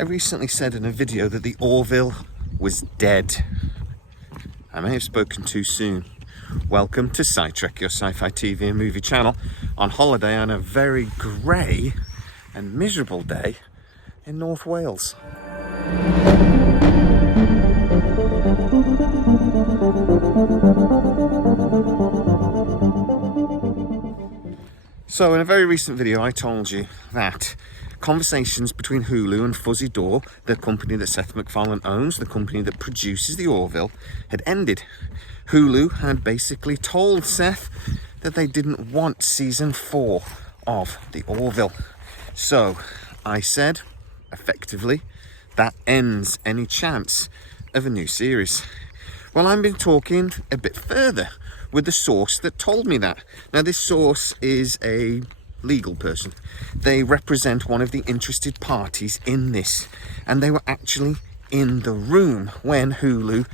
I recently said in a video that the Orville was dead. I may have spoken too soon. Welcome to Sidetrack, your sci-fi TV and movie channel, on holiday on a very grey and miserable day in North Wales. So in a very recent video I told you that conversations between Hulu and Fuzzy Door, the company that Seth Macfarlane owns, the company that produces the Orville, had ended. Hulu had basically told Seth that they didn't want season 4 of the Orville. So I said, effectively, that ends any chance of a new series. Well, I've been talking a bit further with the source that told me that. Now, this source is a legal person. They represent one of the interested parties in this, and they were actually in the room when Hulu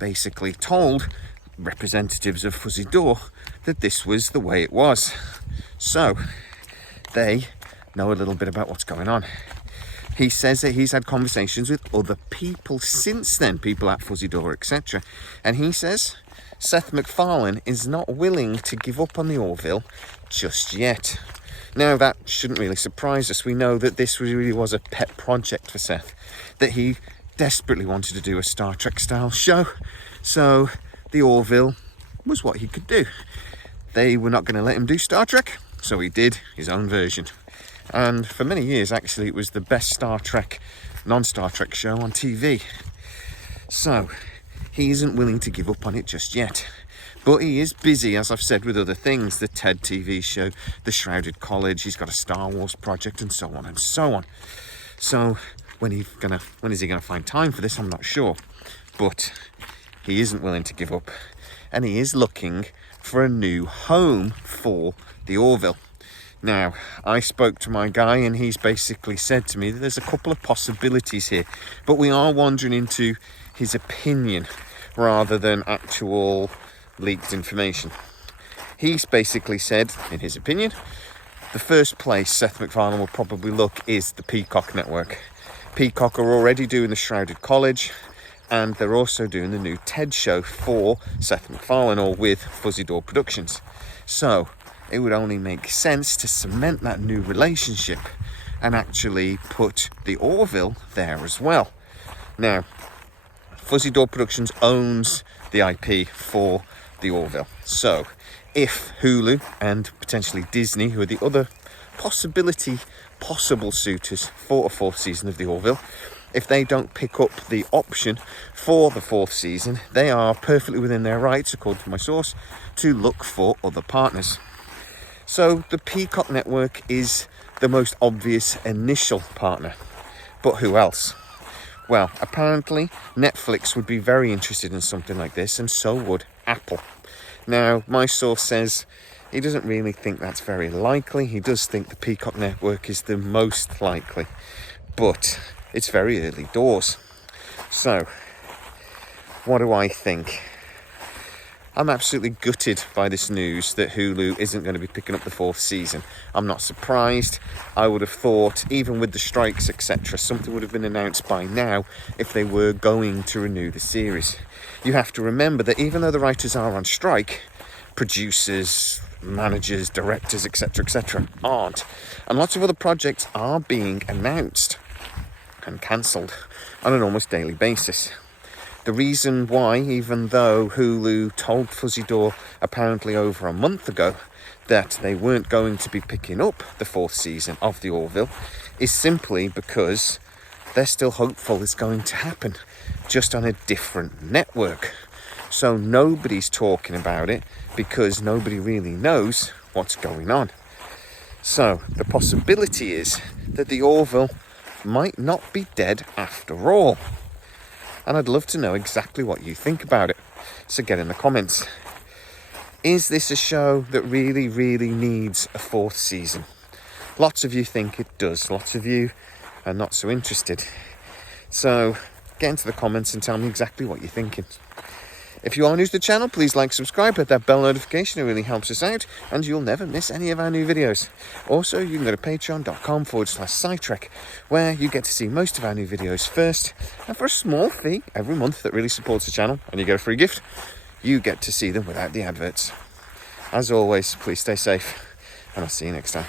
basically told representatives of Fuzzy Door that this was the way it was. So they know a little bit about what's going on. He says that he's had conversations with other people since then, people at Fuzzy Door, etc. And he says Seth Macfarlane is not willing to give up on the Orville just yet. Now, that shouldn't really surprise us. We know that this really was a pet project for Seth, that he desperately wanted to do a Star Trek style show. So the Orville was what he could do. They were not going to let him do Star Trek, so he did his own version. And for many years, actually, it was the best Star Trek, non-Star Trek show on TV. So he isn't willing to give up on it just yet. But he is busy, as I've said, with other things. The TED TV show, the Shrouded College, he's got a Star Wars project, and so on and so on. So when is he gonna find time for this? I'm not sure. But he isn't willing to give up. And he is looking for a new home for the Orville. Now, I spoke to my guy and he's basically said to me that there's a couple of possibilities here, but we are wandering into his opinion rather than actual leaked information. He's basically said, in his opinion, the first place Seth Macfarlane will probably look is the Peacock network. Peacock are already doing the Shrouded College, and they're also doing the new TED show for Seth Macfarlane, or with Fuzzy Door Productions. So it would only make sense to cement that new relationship and actually put the Orville there as well. Now, Fuzzy Door Productions owns the IP for the Orville. So if Hulu and potentially Disney, who are the other possible suitors for a 4th season of the Orville, if they don't pick up the option for the 4th season, they are perfectly within their rights, according to my source, to look for other partners. So the Peacock network is the most obvious initial partner. But who else? Well, apparently Netflix would be very interested in something like this, and so would Apple. Now, my source says he doesn't really think that's very likely. He does think the Peacock network is the most likely, but it's very early doors. So what do I think? I'm absolutely gutted by this news that Hulu isn't going to be picking up the 4th season. I'm not surprised. I would have thought, even with the strikes, etc., something would have been announced by now if they were going to renew the series. You have to remember that even though the writers are on strike, producers, managers, directors, etc., aren't. And lots of other projects are being announced and cancelled on an almost daily basis. The reason why, even though Hulu told Fuzzy Door apparently over a month ago that they weren't going to be picking up the 4th season of the Orville, is simply because they're still hopeful it's going to happen, just on a different network. So nobody's talking about it because nobody really knows what's going on. So the possibility is that the Orville might not be dead after all. And I'd love to know exactly what you think about it. So get in the comments. Is this a show that really, really needs a 4th season? Lots of you think it does. Lots of you are not so interested. So get into the comments and tell me exactly what you're thinking. If you are new to the channel, please like, subscribe, hit that bell notification. It really helps us out, and you'll never miss any of our new videos. Also, you can go to patreon.com/SciTrek, where you get to see most of our new videos first, and for a small fee every month that really supports the channel, and you get a free gift, you get to see them without the adverts. As always, please stay safe, and I'll see you next time.